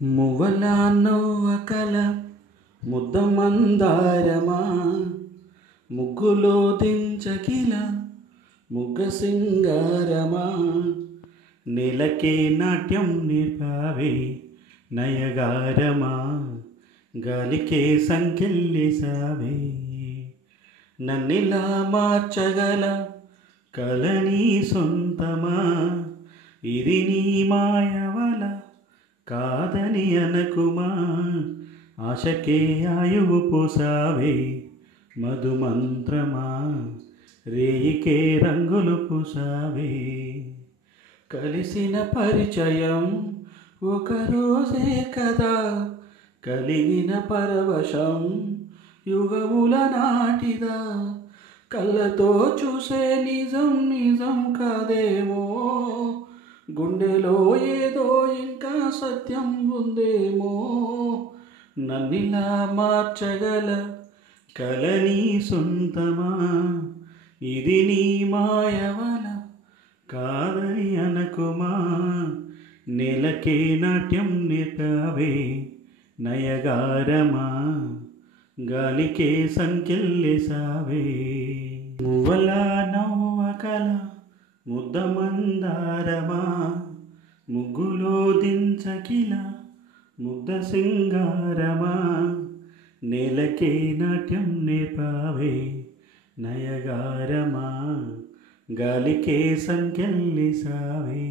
మువ్వల నవ్వకల ముద్ద మందారమా, ముగ్గులో దించకిల ముగ్గ సింగారమా, నేలకే నాట్యం నేర్పావే నయగారమా, గాలికే సంకెళ్ళేసావే. నన్నిలా మార్చగల కలని సొంతమా, ఇది నీ మాయవల కాదని అనకుమా, ఆశకే ఆయువు పూసావే మధుమంత్రమా, రేయికే రంగులు పూసావే. కలిసిన పరిచయం ఒకరోజే కదా, కలిగిన పరవశం యుగముల నాటిదా, కళ్ళతో చూసే నిజం నిజం కాదేమో, గుండెలో ఏదో ఇంకా సత్యం ఉందేమో. నన్నిలా మార్చగల కలని సొంతమా, ఇది నీ మాయవల కాదని అనకుమా, నేలకే నాట్యం నేర్పావే నయగారమా, గాలికే సంకెళ్ళేసావే. మువ్వల నవ్వకల ముద్ద మందారమా, ముగ్గులో దించకిల ముగ్ధ సింగారమా, నేలకే నాట్యం నేర్పావే నయగారమా, గాలికే సంకెళ్ళేసావే.